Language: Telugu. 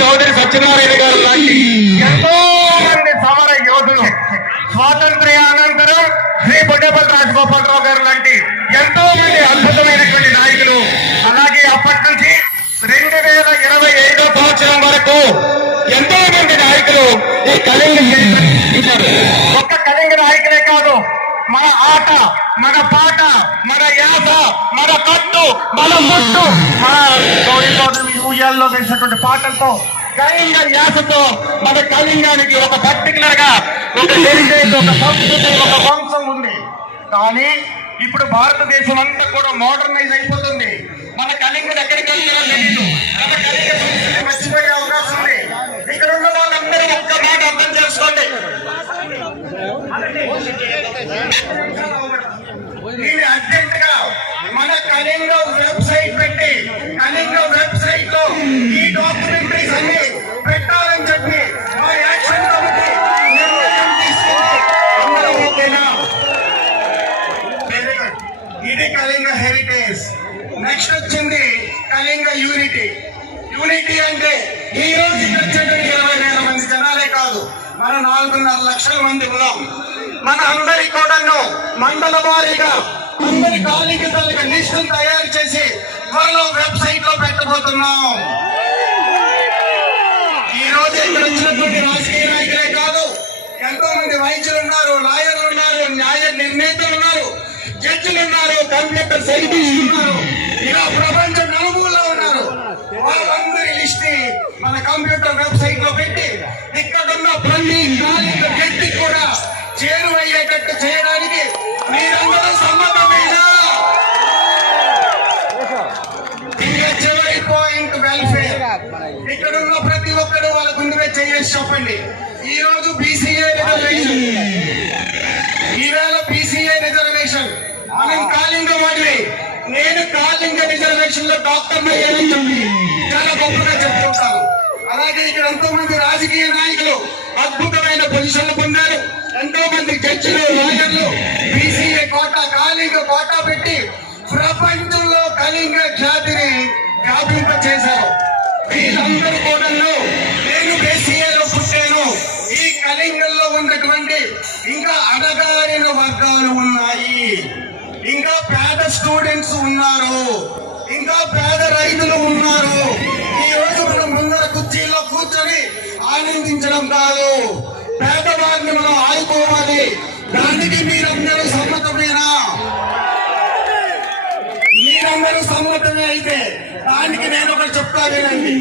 చౌదరి సత్యనారాయణ గారు లాంటి ఎంతో మంది సమర యోధులు, స్వాతంత్ర్యానంతరం శ్రీ బొడ్డేపల్లి రాజగోపాలరావు గారు లాంటి ఎంతో మంది అద్భుతమైనటువంటి నాయకులు, అలాగే అప్పటి నుంచి 2025 సంవత్సరం వరకు ఎంతో మంది నాయకులు ఈ కళింగ ఒక్క కళింగ నాయకులే కాదు, మన ఆట, మన పాట, మన యాస, మన కట్టు, మన ముట్టు, మన ఊయల్లో వేసినటువంటి పాటలతో, కళింగ యాసతో మన కళింగానికి ఒక పర్టికులర్ గా ఒక హెరిటేజ్, ఒక సంస్కృతి, ఒక వంశం ఉంది. కానీ ఇప్పుడు భారతదేశం అంతా కూడా మోడర్నైజ్ అయిపోతుంది. మన కళింగడు ఎక్కడికి వెళ్తారో తెలియదు, మన కళింగ సంస్కృతి మర్చిపోయే అవకాశం ఉంది. ఇక్కడ ఉన్న వాళ్ళందరూ ఒక్క మాట అర్థం చేసుకోండి. దీన్ని అర్జెంట్ గా మన కళింగ వెబ్సైట్ పెట్టి, కళింగ వెబ్సైట్ లో ఈ డాక్యుమెంటరీస్ అన్ని పెట్టాలని చెప్పి మా యాక్షన్ కమిటీ నిర్ణయం తీసుకుంది. అందరూ ఓకేనా? Very good. ఇది కళింగ హెరిటేజ్. నెక్స్ట్ వచ్చింది కళింగ యూనిటీ. యూనిటీ అంటే ఈ రోజు ఇక్కడ వచ్చేటువంటి 20,000 మంది జనాలే కాదు, మన 4.5 లక్షల మంది ఉన్నాం. మన అందరి కూడాను మండల వారీగా అందరి కాలికతలుగా లిస్టులు తయారు చేసి త్వరలో వెబ్సైట్ లో పెట్టబోతున్నాం. ఈ రోజు ఇక్కడ వచ్చినటువంటి రాజకీయ నాయకులే కాదు, ఎంతో మంది వైద్యులు ఉన్నారు, లాయర్లు ఉన్నారు, న్యాయ నిర్ణేతలు ఉన్నారు, జడ్జిలు ఉన్నారు, కంప్యూటర్ సైంటిస్టులు ఉన్నారు, ఇలా ప్రపంచం నలుమూలలో ఉన్నారు. వాళ్ళందరి లిస్ట్ మన కంప్యూటర్ వెబ్సైట్ లో పెట్టి ఇక్కడున్న ప్రతి కాలిక వ్యక్తి కూడా చేరువయ్యేటట్టు చేయడానికి మీరందరూ సమ్మతమేనా? చివరి పాయింట్ వెల్ఫేర్. ఇక్కడున్న ప్రతి ఒక్కరు వాళ్ళ గుండె చేసి చెప్పండి. ఈ రోజు బీసీఏ రిజర్వేషన్, ఈవేళ బీసీఏ రిజర్వేషన్ మనం కాలింగ వాడివి. నేను కాలింగ రిజర్వేషన్ లో డాక్టర్ అయ్యానని చెప్పి చాలా గొప్పగా చెప్తుంటాను. అలాగే ఇక్కడ ఎంతో మంది రాజకీయ నాయకులు అద్భుతమైన పొజిషన్లు పొందారు. ఎంతో మంది జడ్జిలు, లాయర్లు బీసీఏ కోటా, కాలింగ కోటా పెట్టి ప్రపంచంలో కళింగ జాతిని వ్యాపింప చేశారు. వీళ్ళందరూ కూడా నేను బీసీఏలో పుట్టాను. ఈ కళింగంలో ఉన్నటువంటి ఇంకా అడగారిన వర్గాలు ఉన్నాయి, ఇంకా పేద స్టూడెంట్స్ ఉన్నారు, ఇంకా పేద రైతులు ఉన్నారు. ఈ రోజు మనం ముందర కుర్చీలో కూర్చొని ఆనందించడం కాదు, పేదవారిని మనం ఆదుకోవాలి. దానికి మీరందరూ సమ్మతమేనా? మీరందరూ సమ్మతమే అయితే దానికి నేను ఒకటి చెప్తా వినండి.